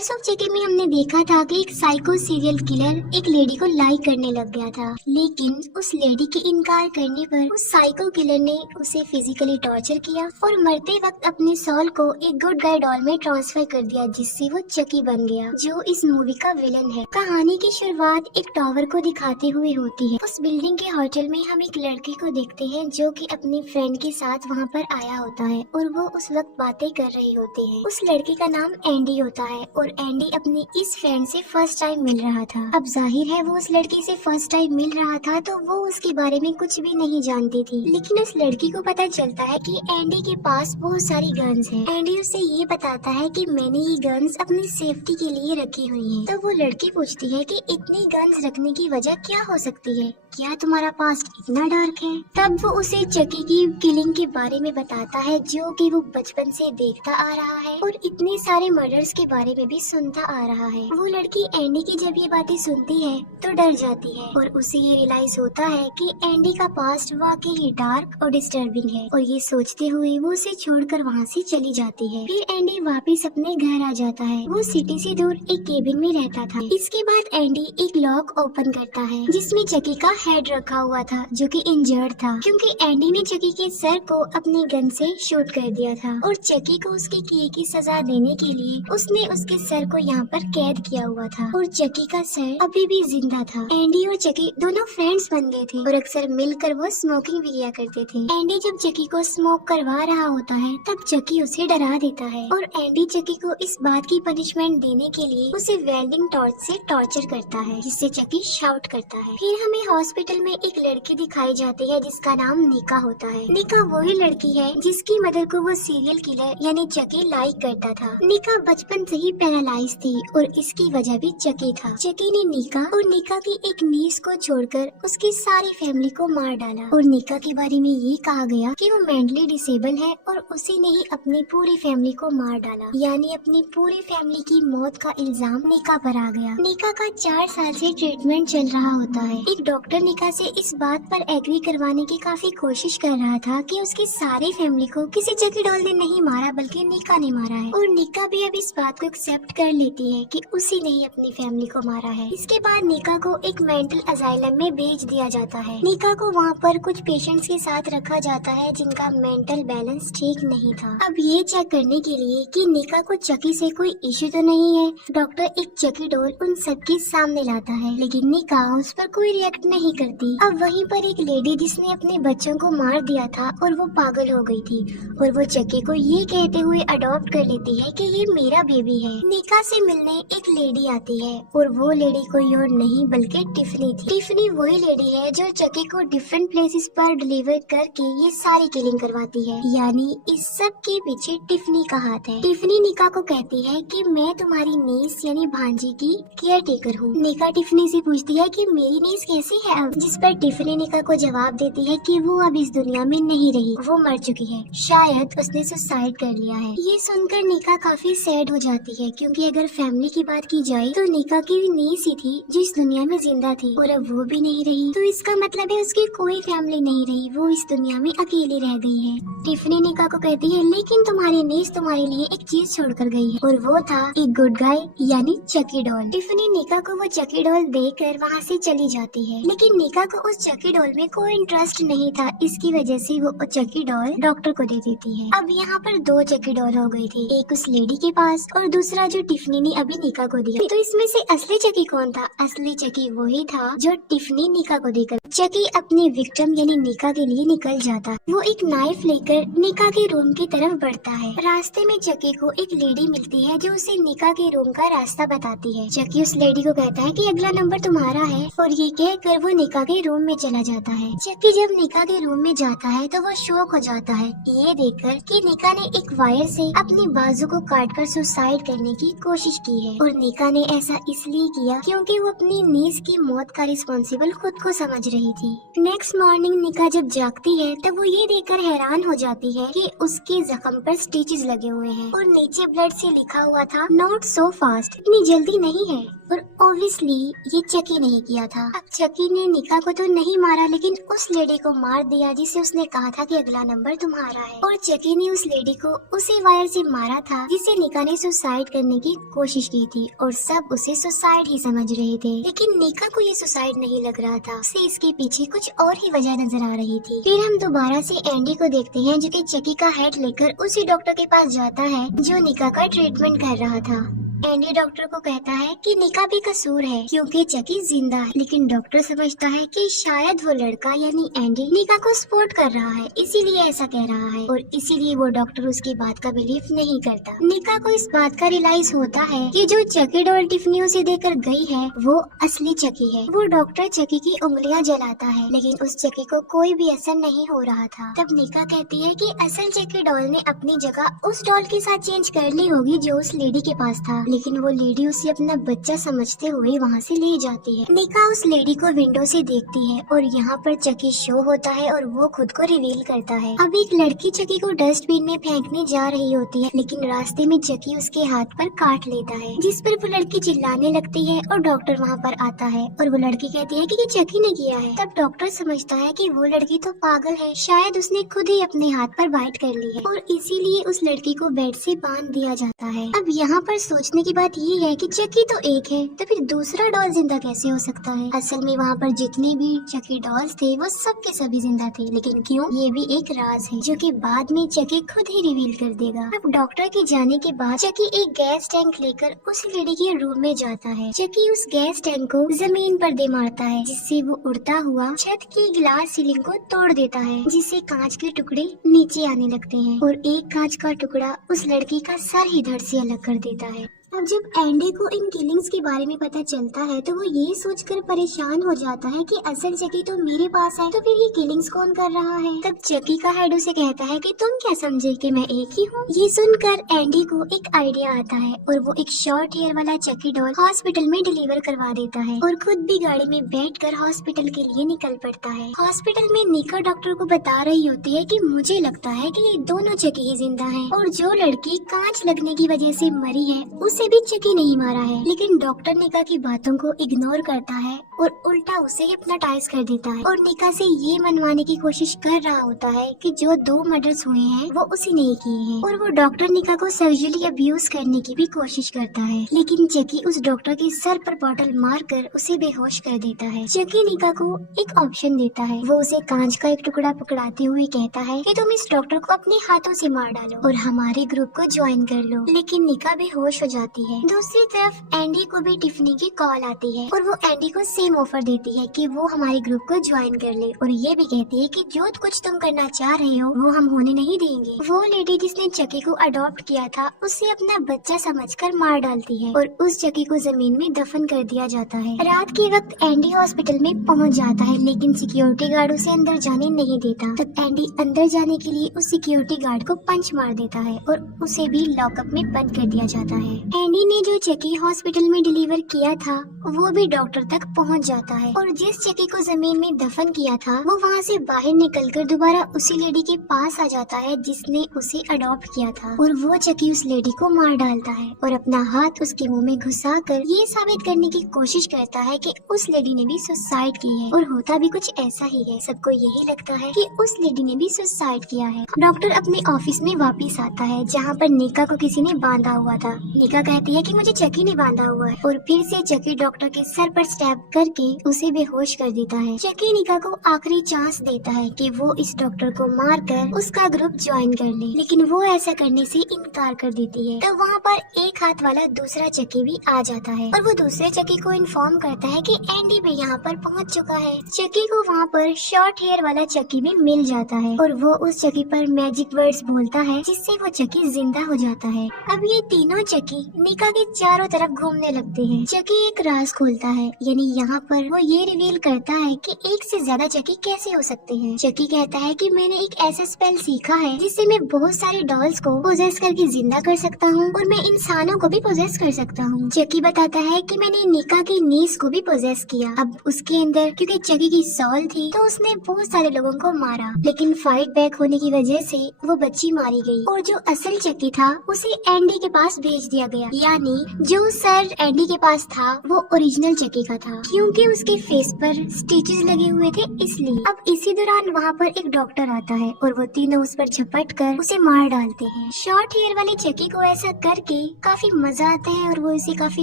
Parts of Chucky में हमने देखा था कि एक साइको सीरियल किलर एक लेडी को लाइक करने लग गया था, लेकिन उस लेडी के इनकार करने पर उस साइको किलर ने उसे फिजिकली टॉर्चर किया और मरते वक्त अपने सोल को एक गुड गाय डॉल में ट्रांसफर कर दिया, जिससे वो चकी बन गया, जो इस मूवी का विलन है। कहानी की शुरुआत एक टावर को दिखाते हुए होती है। उस बिल्डिंग के होटल में हम एक लड़के को देखते हैं जो कि अपनी फ्रेंड के साथ वहाँ पर आया होता है और वो उस वक्त बातें कर रही होती है। उस लड़के का नाम एंडी होता है और एंडी अपनी इस फ्रेंड से फर्स्ट टाइम मिल रहा था। अब जाहिर है वो उस लड़की से फर्स्ट टाइम मिल रहा था तो वो उसके बारे में कुछ भी नहीं जानती थी, लेकिन उस लड़की को पता चलता है कि एंडी के पास बहुत सारी गन्स हैं। एंडी उसे ये बताता है कि मैंने ये गन्स अपनी सेफ्टी के लिए रखी हुई हैं। तो वो लड़की पूछती है कि इतनी गन्स रखने की वजह क्या हो सकती है, क्या तुम्हारा पास्ट इतना डार्क है? तब वो उसे चकी की किलिंग के बारे में बताता है जो कि वो बचपन से देखता आ रहा है और इतने सारे मर्डर्स के बारे में भी सुनता आ रहा है। वो लड़की एंडी की जब ये बातें सुनती है तो डर जाती है और उसे ये रियलाइज होता है कि एंडी का पास्ट वाकई ही डार्क और डिस्टर्बिंग है, और ये सोचते हुए वो उसे छोड़कर वहाँ से चली जाती है। फिर एंडी वापस अपने घर आ जाता है। वो सिटी से दूर एक केबिन में रहता था। इसके बाद एंडी एक लॉक ओपन करता है जिसमें चकी का हेड रखा हुआ था जो कि इंजर्ड था, क्योंकि एंडी ने चकी के सर को अपनी गन से शूट कर दिया था और चकी को उसके किए की सजा देने के लिए उसने उसके सर को यहाँ पर कैद किया हुआ था और चकी का सर अभी भी जिंदा था। एंडी और चकी दोनों फ्रेंड्स बन गए थे और अक्सर मिलकर वो स्मोकिंग भी किया करते थे। एंडी जब चकी को स्मोक करवा रहा होता है तब चकी उसे डरा देता है और एंडी चकी को इस बात की पनिशमेंट देने के लिए उसे वेल्डिंग टॉर्च से टॉर्चर करता है, जिससे चकी शाउट करता है। फिर हमें हॉस्पिटल में एक लड़की दिखाई जाती है जिसका नाम निका होता है। निका वही लड़की है जिसकी मदर को वो सीरियल किलर यानी चकी लाइक करता था। निका बचपन से ही पैरालाइज थी और इसकी वजह भी चकी था। चकी ने निका और निका की एक नीस को छोड़कर उसकी सारी फैमिली को मार डाला और निका के बारे में ये कहा गया कि वो मेंटली डिसेबल है और उसी ने ही अपनी पूरी फैमिली को मार डाला, यानी अपनी पूरी फैमिली की मौत का इल्जाम निका पर आ गया। निका का 4 साल से ट्रीटमेंट चल रहा होता है। एक डॉक्टर निका से इस बात पर एग्री करवाने की काफी कोशिश कर रहा था कि उसकी सारी फैमिली को किसी चकी डॉल ने नहीं मारा बल्कि निका ने मारा है, और निका भी अब इस बात को एक्सेप्ट कर लेती है कि उसी ने ही अपनी फैमिली को मारा है। इसके बाद निका को एक मेंटल असाइलम में भेज दिया जाता है। निका को वहाँ पर कुछ पेशेंट्स के साथ रखा जाता है जिनका मेंटल बैलेंस ठीक नहीं था। अब ये चेक करने के लिए कि निका को चकी से कोई इश्यू तो नहीं है, डॉक्टर एक चकी डॉल उन सबके सामने लाता है, लेकिन निका उस पर कोई रिएक्ट नहीं करती। अब वहीं पर एक लेडी जिसने अपने बच्चों को मार दिया था और वो पागल हो गई थी और वो चकी को ये कहते हुए अडॉप्ट कर लेती है कि ये मेरा बेबी है। निका से मिलने एक लेडी आती है और वो लेडी कोई और नहीं बल्कि टिफनी थी। टिफनी वही लेडी है जो चकी को डिफरेंट प्लेसेस पर डिलीवर करके ये सारी किलिंग करवाती है, यानी इस सब के पीछे टिफनी का हाथ है। टिफनी निका को कहती है कि मैं तुम्हारी नीस यानी भांजी की केयर टेकर हूँ। निका टिफनी से पूछती है कि मेरी नीस कैसी है अब, जिस पर टिफनी निका को जवाब देती है कि वो अब इस दुनिया में नहीं रही, वो मर चुकी है, शायद उसने सुसाइड कर लिया है। ये सुनकर निका काफी सैड हो जाती है, क्योंकि अगर फैमिली की बात की जाए तो निका की नीस ही थी जो इस दुनिया में जिंदा थी और अब वो भी नहीं रही, तो इसका मतलब है उसकी कोई फैमिली नहीं रही, वो इस दुनिया में अकेली रह गई है। टिफनी निका को कहती है लेकिन तुम्हारी नीस तुम्हारे लिए एक चीज छोड़कर गई है और वो था एक गुड गाय यानी चकी डॉल। टिफनी निका को वो चकी डॉल देकर वहाँ से चली जाती है, लेकिन निका को उस चकी डॉल में कोई इंटरेस्ट नहीं था, इसकी वजह से वो चकी डॉल डॉक्टर को दे देती है। अब यहाँ पर 2 चकी डॉल हो गई थी, एक उस लेडी के पास और दूसरा जो टिफनी ने अभी निका को दिया। तो इसमें से असली चकी कौन था? असली चकी वही था जो टिफनी निका को देकर। चकी अपनी विक्टिम यानी निका के लिए निकल जाता। वो एक नाइफ लेकर निका के रूम की तरफ बढ़ता है। रास्ते में चकी को एक लेडी मिलती है जो उसे निका के रूम का रास्ता बताती है। चकी उस लेडी को कहता है कि अगला नंबर तुम्हारा है और ये कहकर वो निका के रूम में चला जाता है। चकी जब निका के रूम में जाता है तो वो शॉक हो जाता है ये देखकर कि निका ने एक वायर से अपनी बाजू को काटकर सुसाइड करने की कोशिश की है, और निका ने ऐसा इसलिए किया क्योंकि वो अपनी नीस की मौत का रिस्पॉन्सिबल खुद को समझ रही थी। नेक्स्ट मॉर्निंग निका जब जागती है तब वो ये देखकर हैरान हो जाती है कि उसके जख्म पर स्टिचेस लगे हुए हैं और नीचे ब्लड से लिखा हुआ था नॉट सो फास्ट, इतनी जल्दी नहीं है। और ऑब्वियसली ये चकी ने ही किया था। अब चकी ने निका को तो नहीं मारा लेकिन उस लेडी को मार दिया जिसे उसने कहा था कि अगला नंबर तुम्हारा है, और चकी ने उस लेडी को उसी वायर से मारा था जिसे निका ने सुसाइड करने करने की कोशिश की थी और सब उसे सुसाइड ही समझ रहे थे, लेकिन निका को ये सुसाइड नहीं लग रहा था। उसे इसके पीछे कुछ और ही वजह नजर आ रही थी। फिर हम दोबारा से एंडी को देखते हैं जो कि चकी का हेड लेकर उसी डॉक्टर के पास जाता है जो निका का ट्रीटमेंट कर रहा था। एंडी डॉक्टर को कहता है कि निका भी कसूर है क्योंकि चकी जिंदा है, लेकिन डॉक्टर समझता है कि शायद वो लड़का यानी एंडी निका को सपोर्ट कर रहा है, इसीलिए ऐसा कह रहा है और इसीलिए वो डॉक्टर उसकी बात का बिलीव नहीं करता। निका को इस बात का रियलाइज होता है कि जो चकी डॉल टिफनी उसे देकर गई है वो असली चकी है। वो डॉक्टर चकी की उंगलियां जलाता है, लेकिन उस चकी को कोई भी असर नहीं हो रहा था। तब निका कहती है कि असल चकी डॉल ने अपनी जगह उस डॉल के साथ चेंज कर ली होगी जो उस लेडी के पास था, लेकिन वो लेडी उसे अपना बच्चा समझते हुए वहाँ से ले जाती है। निका उस लेडी को विंडो से देखती है और यहाँ पर चकी शो होता है और वो खुद को रिवील करता है। अब एक लड़की चकी को डस्टबिन में फेंकने जा रही होती है, लेकिन रास्ते में चकी उसके हाथ पर काट लेता है, जिस पर वो लड़की चिल्लाने लगती है और डॉक्टर वहाँ पर आता है और वो लड़की कहती है कि ये चकी ने किया है। तब डॉक्टर समझता है कि वो लड़की तो पागल है, शायद उसने खुद ही अपने हाथ पर बाइट कर ली है और इसीलिए उस लड़की को बेड से बांध दिया जाता है। अब यहाँ पर सोचने की बात ये है कि चकी तो एक है तो फिर दूसरा डॉल जिंदा कैसे हो सकता है। असल में वहाँ पर जितने भी चकी डॉल्स थे वो सब के सभी जिंदा थे, लेकिन क्यों, ये भी एक राज है जो कि बाद में चकी खुद ही रिवील कर देगा। अब डॉक्टर के जाने के बाद चकी एक गैस टैंक लेकर उस लेडी के रूम में जाता है। चकी उस गैस टैंक को जमीन पर दे मारता है, जिससे वो उड़ता हुआ छत की ग्लास सीलिंग को तोड़ देता है, जिससे कांच के टुकड़े नीचे आने लगते हैं और एक कांच का टुकड़ा उस लड़की का सर ही धड़ से अलग कर देता है। अब जब एंडी को इन किलिंग्स के बारे में पता चलता है तो वो ये सोचकर परेशान हो जाता है कि असल चकी तो मेरे पास है, तो फिर ये किलिंग्स कौन कर रहा है। तब चकी का हेड उसे कहता है कि तुम क्या समझे कि मैं एक ही हूँ। ये सुनकर एंडी को एक आइडिया आता है और वो एक शॉर्ट हेयर वाला चकी डॉल हॉस्पिटल में डिलीवर करवा देता है और खुद भी गाड़ी में बैठकर हॉस्पिटल के लिए निकल पड़ता है। हॉस्पिटल में निका डॉक्टर को बता रही होती है कि मुझे लगता है कि ये दोनों चकी ही जिंदा है और जो लड़की कांच लगने की वजह से मरी है उसे भी चकी नहीं मारा है, लेकिन डॉक्टर निका की बातों को इग्नोर करता है और उल्टा उसे हिप्नोटाइज कर देता है और निका से ये मनवाने की कोशिश कर रहा होता है कि जो 2 मर्डर्स हुए हैं वो उसी ने किए हैं और वो डॉक्टर निका को सेक्सुअली अब्यूज करने की भी कोशिश करता है, लेकिन चकी उस डॉक्टर के सर पर बॉटल मारकर उसे बेहोश कर देता है। चकी निका को एक ऑप्शन देता है, वो उसे कांच का एक टुकड़ा पकड़ाते हुए कहता है कि तुम इस डॉक्टर को अपने हाथों से मार डालो और हमारे ग्रुप को ज्वाइन कर लो, लेकिन निका बेहोश हो जाती है। दूसरी तरफ एंडी को भी टिफनी की कॉल आती है और वो एंडी को सेम ऑफर देती है कि वो हमारे ग्रुप को ज्वाइन कर ले और ये भी कहती है कि जो कुछ तुम करना चाह रहे हो वो हम होने नहीं देंगे। वो लेडी जिसने चकी को अडॉप्ट किया था उसे अपना बच्चा समझकर मार डालती है और उस चकी को जमीन में दफन कर दिया जाता है। रात के वक्त एंडी हॉस्पिटल में पहुंच जाता है, लेकिन सिक्योरिटी गार्ड उसे अंदर जाने नहीं देता। तब एंडी अंदर जाने के लिए उस सिक्योरिटी गार्ड को पंच मार देता है और उसे भी लॉकअप में बंद कर दिया जाता है। एंडी ने जो चकी हॉस्पिटल में डिलीवर किया था वो भी डॉक्टर तक पहुंच जाता है और जिस चकी को जमीन में दफन किया था वो वहां से बाहर निकलकर दोबारा उसी लेडी के पास आ जाता है जिसने उसे अडॉप्ट किया था और वो चकी उस लेडी को मार डालता है और अपना हाथ उसके मुंह में घुसाकर ये साबित करने की कोशिश करता है कि उस लेडी ने भी सुसाइड की है और होता भी कुछ ऐसा ही है। सबको यही लगता है कि उस लेडी ने भी सुसाइड किया है। डॉक्टर अपने ऑफिस में वापस आता है जहाँ पर निका को किसी ने बांधा हुआ था। निका कहती है कि मुझे चकी ने बांधा हुआ है और फिर से चकी डॉक्टर के सर पर स्टैब करके उसे बेहोश कर देता है। चकी निका को आखिरी चांस देता है कि वो इस डॉक्टर को मारकर उसका ग्रुप ज्वाइन कर ले, लेकिन वो ऐसा करने से इनकार कर देती है। तब वहाँ पर एक हाथ वाला दूसरा चकी भी आ जाता है और वो दूसरे चकी को इन्फॉर्म करता है कि एंडी भी यहाँ पर पहुँच चुका है। चकी को वहाँ पर शॉर्ट हेयर वाला चकी भी मिल जाता है और वो उस चकी पर मैजिक वर्ड्स बोलता है जिससे वो चकी जिंदा हो जाता है। अब ये तीनों चकी निका के चारों तरफ घूमने लगते हैं। चकी एक राज खोलता है, यानी यहाँ पर वो ये रिवील करता है कि एक से ज्यादा चकी कैसे हो सकते हैं। चकी कहता है कि मैंने एक ऐसा स्पेल सीखा है जिससे मैं बहुत सारे डॉल्स को पोजेस करके जिंदा कर सकता हूँ और मैं इंसानों को भी पोजेस कर सकता हूँ। चकी बताता है कि मैंने निका की नीस को भी पोजेस किया। अब उसके अंदर क्योंकि चकी की सॉल थी तो उसने बहुत सारे लोगों को मारा, लेकिन फाइट बैक होने की वजह से वो बच्ची मारी गई और जो असल चकी था उसे एंडी के पास भेज दिया गया। यानी जो सर एंडी के पास था वो ओरिजिनल चकी का था, क्योंकि उसके फेस पर स्टिचेस लगे हुए थे इसलिए। अब इसी दौरान वहाँ पर एक डॉक्टर आता है और वो तीनों उस पर झपट कर उसे मार डालते हैं। शॉर्ट हेयर वाले चकी को ऐसा करके काफी मजा आता है और वो इसे काफी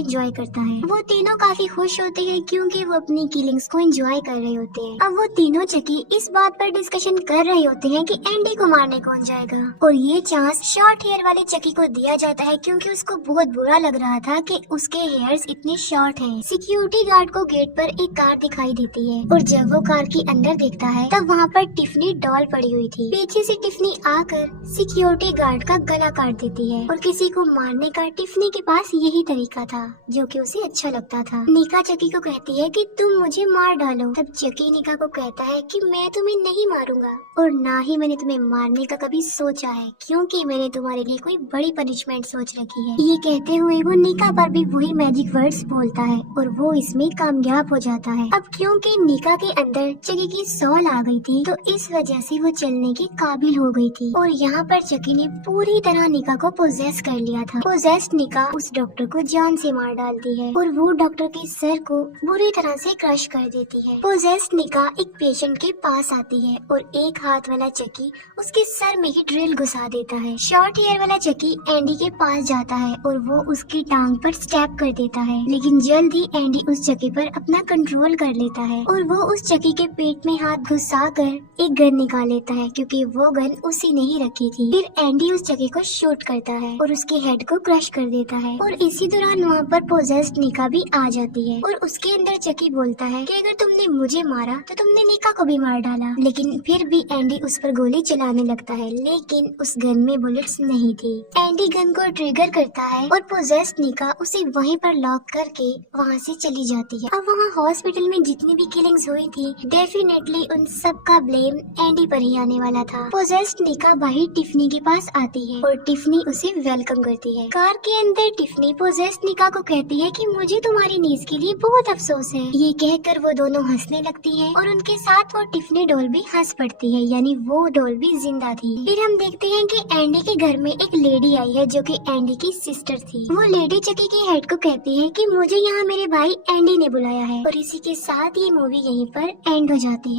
एंजॉय करता है। वो तीनों काफी खुश होते हैं क्योंकि वो अपनी किलिंग्स को एंजॉय कर रहे होते हैं। अब वो तीनों चकी इस बात पर डिस्कशन कर रहे होते हैं कि एंडी को मारने कौन जाएगा, और ये चांस शॉर्ट हेयर वाले चकी को दिया जाता है क्योंकि उसको बहुत बुरा लग रहा था कि उसके हेयर्स इतने शॉर्ट हैं। सिक्योरिटी गार्ड को गेट पर एक कार दिखाई देती है और जब वो कार के अंदर देखता है तब वहाँ पर टिफनी डॉल पड़ी हुई थी। पीछे से टिफनी आकर सिक्योरिटी गार्ड का गला काट देती है और किसी को मारने का टिफनी के पास यही तरीका था जो कि उसे अच्छा लगता था। निका चकी को कहती है कि तुम मुझे मार डालो। तब चकी निका को कहता है कि मैं तुम्हें नहीं मारूंगा और ना ही मैंने तुम्हें मारने का कभी सोचा है, क्योंकि मैंने तुम्हारे लिए कोई बड़ी पनिशमेंट सोच रखी है। ये कहते हुए वो निका पर भी वही मैजिक वर्ड्स बोलता है और वो इसमें कामयाब हो जाता है। अब क्योंकि निका के अंदर चकी की सॉल आ गई थी तो इस वजह से वो चलने के काबिल हो गई थी और यहाँ पर चकी ने पूरी तरह निका को पोजेस कर लिया था। पोजेस्ड निका उस डॉक्टर को जान से मार डालती है और वो डॉक्टर के सर को बुरी तरह से क्रश कर देती है। पोजेस्ड निका एक पेशेंट के पास आती है और एक हाथ वाला चकी उसके सर में ही ड्रिल घुसा देता है। शॉर्ट हेयर वाला चकी एंडी के पास जाता है और वो उसकी टांग पर स्टेप कर देता है, लेकिन जल्द ही एंडी उस चकी पर अपना कंट्रोल कर लेता है और वो उस चकी के पेट में हाथ घुसा कर एक गन निकाल लेता है क्योंकि वो गन उसी ने ही रखी थी। फिर एंडी उस चकी को शूट करता है और उसके हेड को क्रश कर देता है और इसी दौरान वहाँ पर पोजेस्ड निका भी आ जाती है और उसके अंदर चकी बोलता है कि अगर तुमने मुझे मारा तो तुमने निका को भी मार डाला, लेकिन फिर भी एंडी उस पर गोली चलाने लगता है, लेकिन उस गन में बुलेट्स नहीं थी। एंडी गन को ट्रिगर करता है और पोजेस्ड निका उसे वहीं पर लॉक करके वहाँ से चली जाती है। अब वहाँ हॉस्पिटल में जितनी भी किलिंग्स हुई थी डेफिनेटली उन सब का ब्लेम एंडी पर ही आने वाला था। पोजेस्ड निका भाई टिफनी के पास आती है और टिफनी उसे वेलकम करती है। कार के अंदर टिफनी पोजेस्ड निका को कहती है कि मुझे तुम्हारी नीज के लिए बहुत अफसोस है। ये कहकर वो दोनों हंसने लगती हैं और उनके साथ वो टिफनी डॉल भी हंस पड़ती है, यानी वो डॉल भी जिंदा थी। फिर हम देखते हैं कि एंडी के घर में एक लेडी आई है जो कि एंडी की सिस्टर थी। वो लेडी चकी के हेड को कहती है कि मुझे यहाँ मेरे भाई एंडी ने बुलाया है और इसी के साथ ये मूवी यहीं पर एंड हो जाती है।